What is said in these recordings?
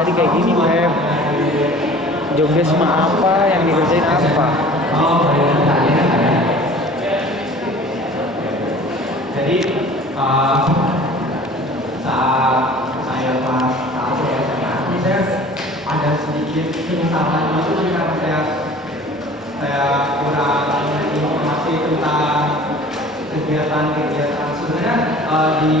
tadi kayak gini, Feb. Job desk mah apa, yang dikerjain apa? Jadi saat saya kelas 1 ya SMA, ini saya ada sedikit penyesalan itu karena saya kurang informasi tentang kegiatan-kegiatan sebenarnya di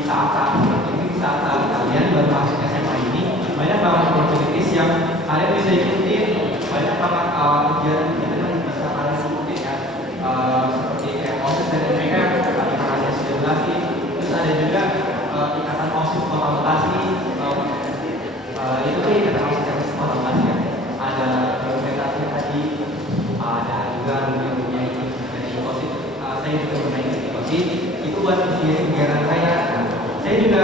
saat-saat seperti ini, di saat-saat kalian baru masuk SMA ini banyak banget opportunities yang kalian bisa ikutin, banyak banget kegiatan-kegiatan yang bisa kalian ikutin ya, seperti kayak OSIS dan MPK tadi saya sudah jelasin, terus ada juga ikatan OSIS Kota Bekasi, itu tuh ikatan OSIS Kota Bekasi ya, ada dokumentasi tadi, ada juga punya dari OSIS, saya juga pernah ikut OSIS, itu buat kegiatan saya. Saya juga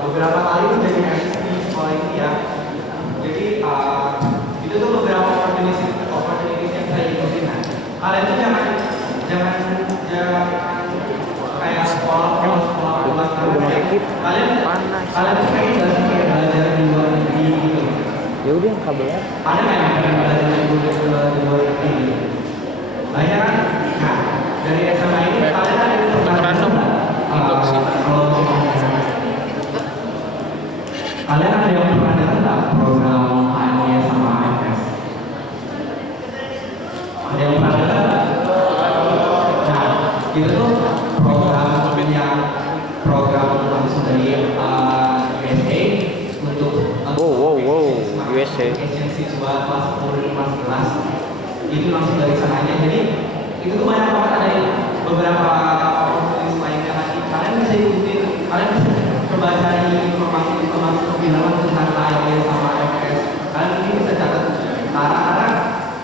beberapa kali menjadi MC di sekolah ini ya. Jadi itu tuh beberapa opportunities yang saya ikutin. Nah, kalian tuh jangan kayak sekolah kalian tuh kayak belajar di luar negeri gitu. Ya udah kabelnya. Ada nggak yang pengen belajar di luar negeri? Banyak kan? Nah, dari SMA ini kalian ada yang pernah kalian ada yang pernah dengar program HMS sama AFS? Ada yang pernah dengar? Nah, itu tuh program langsung dari USA untuk USA siswa kelas 10 dan kelas 11 itu langsung dari sananya. Jadi itu tuh banyak banget, ada beberapa opportunities lainnya lagi. Kalian bisa ikutin, kalian bisa coba cari informasi lebih dalam tentang HMS sama AFS. Kalian mungkin bisa catat karena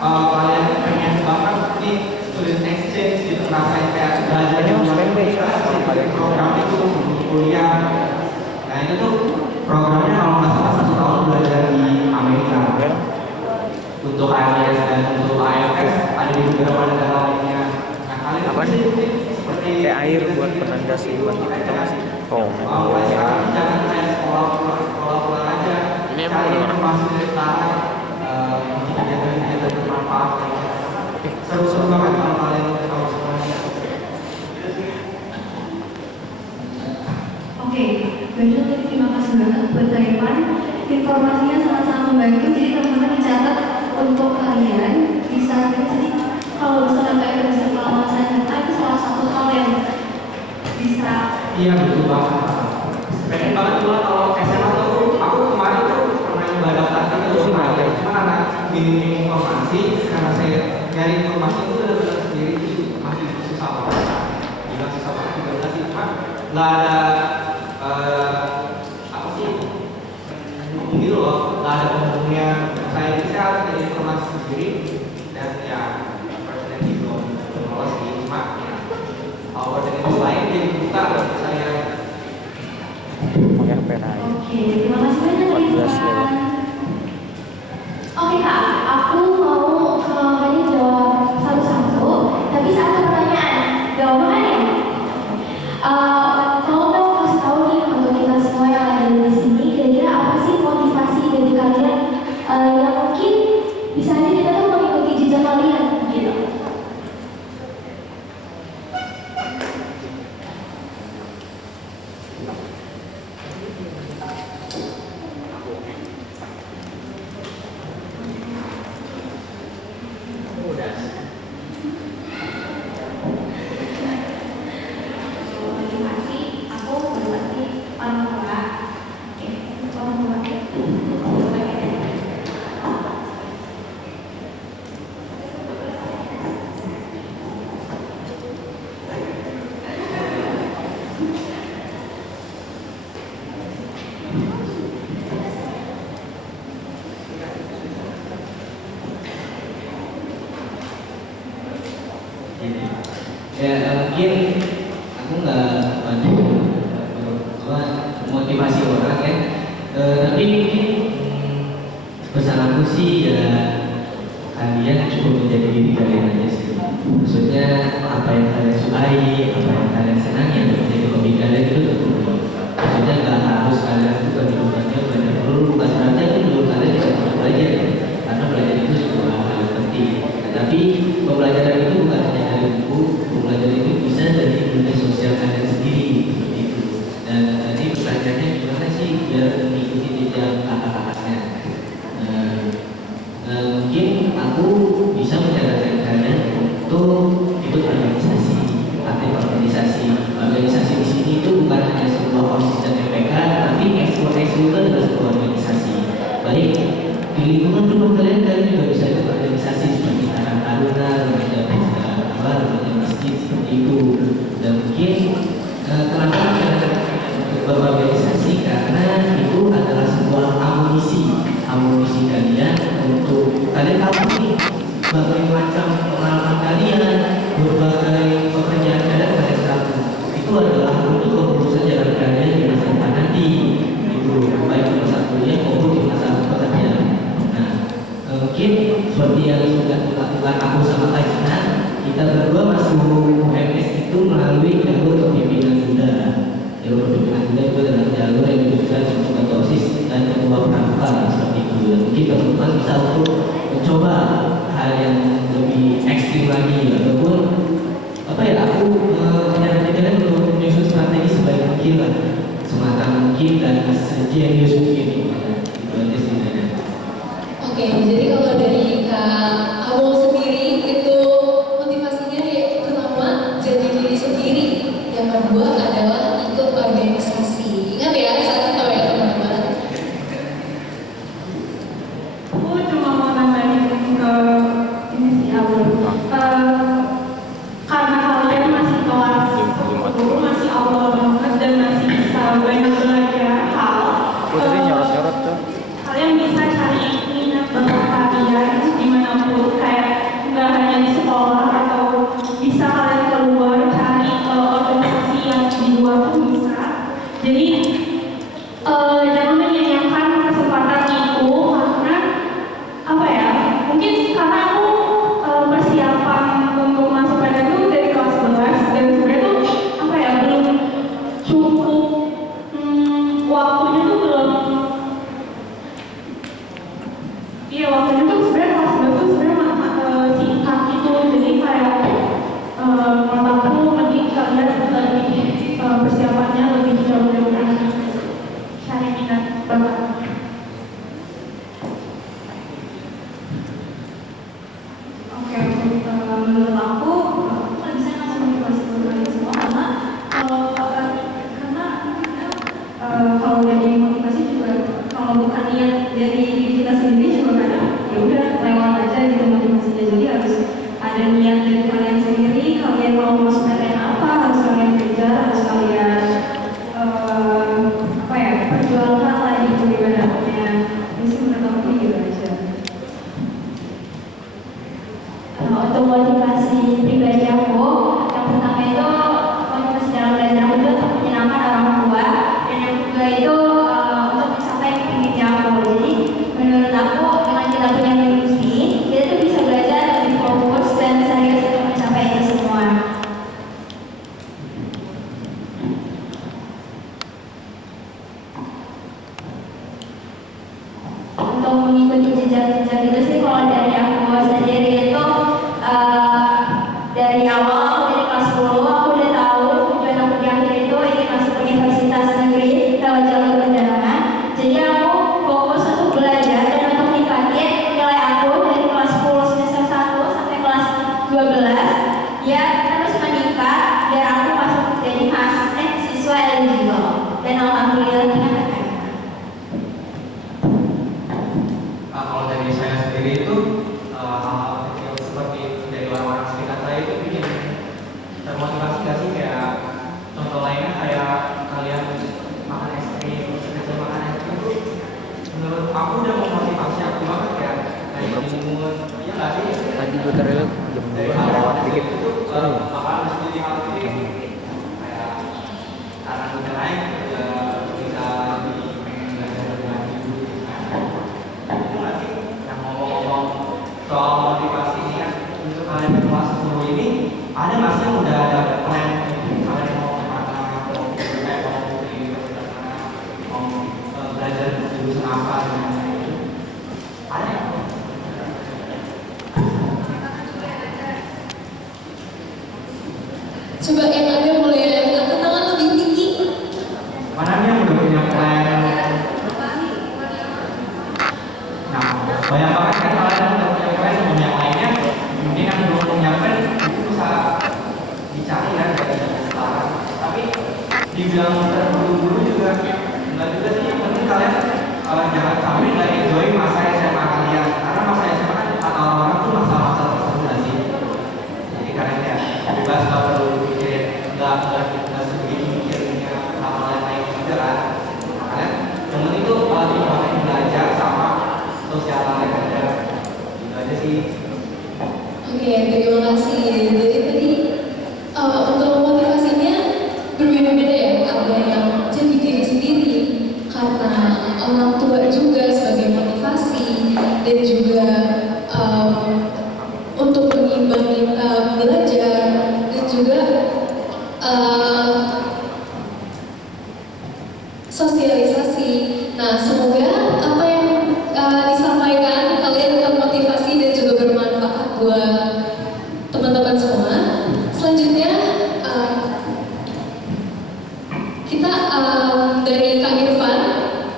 kalian pengen banget di student exchange gitu, ngerasain kayak belajar di luar negeri, program itu kuliah. Nah itu tuh programnya kalau nggak salah 1 tahun belajar di Amerika. Untuk HMS dan untuk AFS ada di beberapa negara lainnya. Nah kalian apa bisa nih? ikutin seperti Kayak air buat penanda seimbang gitu kan sih? Oh, jangan kayak sekolah aja. Ini emang Cari bener. informasi dari sekarang, kegiatan-kegiatan bermanfaat. Seru-seru banget kalau kalian tahu semuanya. Oke, baiklah, terima kasih banget buat Kak Irfan. Informasinya sangat-sangat membantu, jadi teman-teman dicatat untuk kalian bisa jadi kalau misalnya Kak Irfan bisa pengawasan data itu salah satu hal yang bisa. Iya betul banget. Pengen banget juga kalau SMA tuh, aku kemarin tuh pernah nyoba daftar itu cuma karena minim informasi, karena saya nyari informasi itu benar-benar sendiri itu masih susah banget. Bilang susah banget juga sih, cuma nggak ada apa sih gitu loh, nggak ada umumnya. Saya harus nyari informasi sendiri dan ya personally belum lolos sih, cuma ya opportunities lain jadi buka buat saya. yang penai. Oke, terima kasih banyak Kak Irfan. Oke Kak, aku mau kalian jawab satu-satu, tapi satu pertanyaan, jawabannya ya. Kalau mau kasih tahu nih untuk kita semua yang ada di sini, kira-kira apa sih motivasi dari kalian yang mungkin bisa aja kita tuh mengikuti jejak kalian gitu. Motivasi aku motivasi orang tua. Oke, orang tua. Ya mungkin aku nggak bantu motivasi orang ya, tapi mungkin pesan aku sih ya kalian cukup menjadi diri kalian aja sih. Maksudnya apa yang kalian sukai, apa yang kalian senangi, yang menjadi hobi kalian itu cukup. Maksudnya kenapa kita berorganisasi? Karena itu adalah sebuah amunisi kalian untuk kalian tahu nih berbagai macam pengalaman kalian, berbagai pekerjaan kalian pada saat itu adalah untuk keputusan jalan kalian di masa depan nanti. Itu baik di masa kuliah maupun di masa pekerjaan. Nah, mungkin seperti yang sudah dilakukan aku sama Kak, kita berdua masuk UMS itu melalui jalur kepemimpinan muda. Jalur kepemimpinan muda itu adalah jalur yang diberikan untuk ketua OSIS dan ketua pramuka seperti itu. Dan mungkin teman-teman bisa untuk mencoba hal yang lebih ekstrim lagi, ataupun apa ya, aku menyarankan kalian untuk menyusun strategi sebaik mungkin lah, sematang mungkin dan sejenius mungkin. Itu aja sebenarnya. Oke, jadi kalau dari Kak Awul sendiri itu motivasinya ya pertama jadi diri sendiri, yang kedua adalah ikut organisasi. Ingat ya, satu ya teman-teman. Aku cuma mau nambahin ke ini sih Awul. Karena kalian masih kelas 10, masih awal banget dan masih bisa banyak belajar hal. Putri nyorot-nyorot tuh. Kalian bisa cari minat bakat kalian dimanapun, kayak nggak hanya di sekolah, atau bisa kalian keluar cari organisasi yang di luar pun bisa. Jadi jangan menyia-nyiakan kesempatan itu, karena apa ya, mungkin karena aku persiapan untuk masuk pada itu dari kelas 11, dan sebenarnya tuh apa ya, belum cukup waktunya tuh belum. Iya, waktunya tuh sebenarnya kelas 11 tuh sebenarnya singkat gitu, jadi kayak menurut aku mending kalian lebih persiapannya lebih jauh dari cari minat bakat. Oke, menurut aku bisa ngasih motivasi buat kalian semua, karena kalau dari motivasi juga, kalau bukan niat dari diri kita sendiri juga kadang ya udah lewat aja gitu motivasinya. Jadi harus ada niat dari kalian sendiri, kalian mau masuk PTN apa, harus kalian kejar, harus kalian apa ya, perjuangkan lah gitu ibaratnya. Ini sih menurut aku gitu aja. Untuk motivasi pribadi aku, yang pertama itu motivasi dalam belajar aku itu untuk menyenangkan orang tua, dan yang kedua itu untuk mencapai impian aku. Jadi menurut aku dengan kita punya mimpi, kita tuh bisa belajar lebih fokus dan serius untuk mencapai itu semua. Untuk mengikuti jejak-jejak itu sih, kalau dari aku sendiri itu dari awal aku dari kelas 10 aku udah tahu tujuan aku di akhir itu ingin masuk universitas negeri lewat jalur undangan. Jadi aku fokus untuk belajar dan untuk meningkatkan nilai aku dari kelas 10 semester 1 sampai kelas 12 ya terus meningkat biar aku masuk jadi siswa eligible, dan alhamdulillahnya Kalau dari saya sendiri itu hal-hal kecil seperti dari orang-orang sekitar saya itu bikin termotivasi gak sih? Kayak contoh lainnya kayak kalian makan es krim, sekecil makan es krim itu menurut aku udah memotivasi aku banget ya. Kayak timun, iya gak sih? Tadi gue terlewat jam 2 lewat dikit. Sorry. Bakal jadi hal ini kayak karena udah naik bisa jadi pengen belajar lebih lanjut. Itu nggak sih? Yang ngomong-ngomong soal motivasi ini kan, untuk kalian di kelas 10 ini ada nggak sih yang udah ada plan kalian mau kemana, mau di universitas mana, mau belajar jurusan apa dan lain-lain? Ada nggak? Coba yang ada mulai angkat tangan lebih tinggi. Mana nih yang udah punya plan? Nah, banyak banget kan kalian yang udah punya plan, dan yang lainnya mungkin yang belum punya plan itu bisa dicari ya dari sekarang. Tapi dibilang terburu-buru juga enggak juga sih. Yang penting kalian jangan sampai nggak enjoy masa SMA kalian, karena masa SMA kan kata orang-orang tuh masa-masa terseru nggak sih. Jadi kalian ya bebas, nggak perlu mikirin, nggak sedikit Oke, terima kasih. Jadi tadi untuk motivasinya berbeda-beda ya. Ada yang jadi diri sendiri karena orang tua juga sebagai motivasi, dan juga untuk mengimbangi belajar, dan juga sosialisasi. Nah, semoga apa yang disampaikan kalian tetap motivasi dan juga bermanfaat buat teman-teman semua. Selanjutnya kita dari Kak Irfan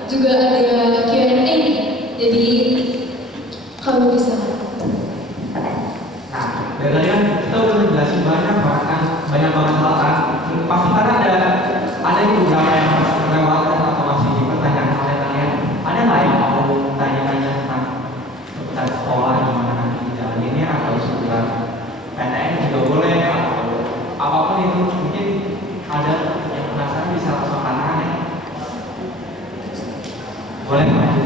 juga ada Q&A. Jadi kamu bisa. Nah, dari tadi kan kita udah menjelaskan banyak banget hal kan. Pasti kan ada yang beberapa yang melewatkan atau masih pertanyaan kalian. Ada nggak yang mau tanya-tanya tentang seputar sekolah gimana nanti dijalaninnya, atau seputar PTN juga boleh, atau apapun itu. Mungkin ada yang penasaran bisa langsung tanya ya. Boleh maju.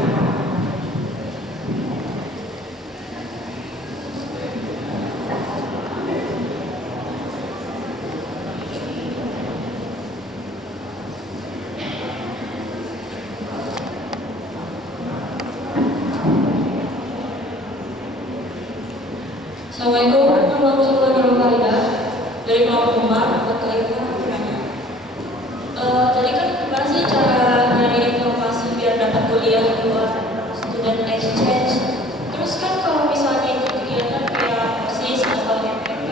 Assalamualaikum warahmatullahi wabarakatuh. Dari kelompok Umar, terkait tadi kan gimana sih cara nyari informasi biar dapat kuliah buat student exchange? Terus kan kalau misalnya ikut kegiatan kayak OSIS atau MPK,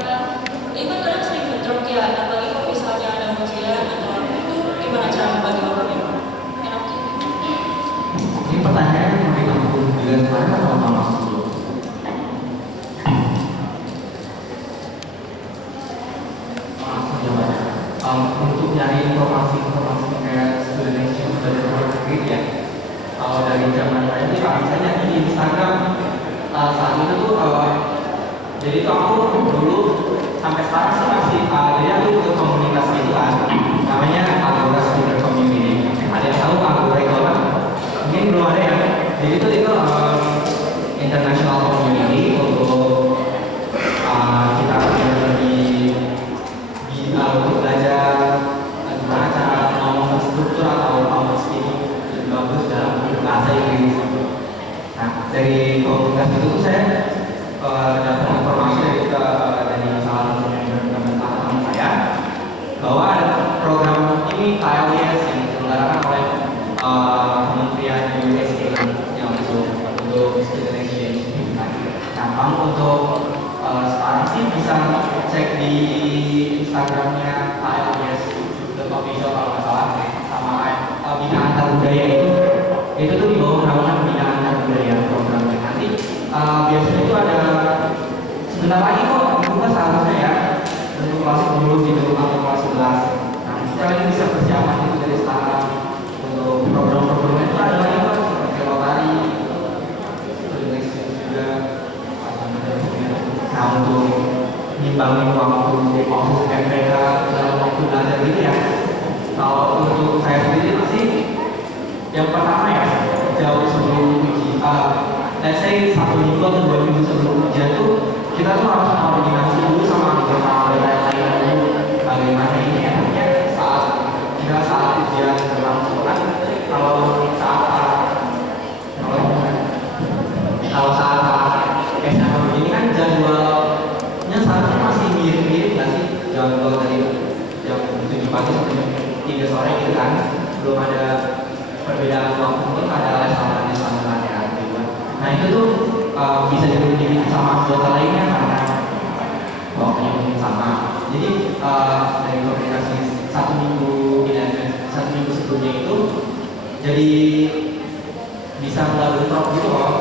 ini kan kadang sering bentrok ya, apalagi kalau misalnya ada ujian atau apa itu gimana cara membagi waktunya? Enaknya? Ini pertanyaannya mau ditanggung dengan mana atau sama dulu? Untuk nyari informasi kayak student exchange dari luar negeri ya, kalau dari zaman saya itu misalnya di Instagram saat itu tuh jadi tuh aku dulu sampai sekarang sih masih jadi aku ikut komunitas gitu kan, namanya Agora Student Community. Ada yang tahu Agora itu apa? Mungkin belum ada ya. Jadi itu international community untuk kita untuk belajar gimana cara ngomong struktur atau public speaking lebih bagus dalam bahasa Inggris. Nah, dari komunitas itu saya dapat informasi dari salah satu teman saya bahwa ada program ini KLIS yang diselenggarakan oleh Kementerian USD yang untuk student exchange. Nah, kamu untuk sekarang sih bisa cek di Instagramnya KLIS official kalau nggak salah, sama Bina Antar Budaya itu tuh di bawah naungan Bina Antar Budaya programnya. Nanti biasanya itu ada sebentar lagi kok dibuka seharusnya ya untuk kelas 10 gitu atau kelas 11. Nah, kalian bisa persiapan itu dari sekarang untuk program-programnya itu ada lagi kok seperti Rotary, juga. Nah, untuk nyimbangin waktu MPK dalam waktu belajar gitu ya. Kalau untuk saya sendiri masih yang pertama ya, jauh sebelum ujian, let's say 1 minggu atau 2 minggu sebelum ujian tuh kita tuh harus koordinasi dulu sama anggota lain-lain dulu bagaimana ini enaknya saat ujian berlangsung kan. Kalau saat SMA begini kan jadwalnya seharusnya masih mirip-mirip nggak sih, jadwal dari jam 7 pagi sampai jam 3 sore gitu kan, belum ada perbedaan waktu, mungkin ada les tambahan ya gitu kan. Nah itu tuh bisa dihubungi sama anggota lainnya karena waktunya mungkin sama. Jadi dari komunikasi 1 minggu sebelumnya itu jadi bisa melalui drop gitu loh.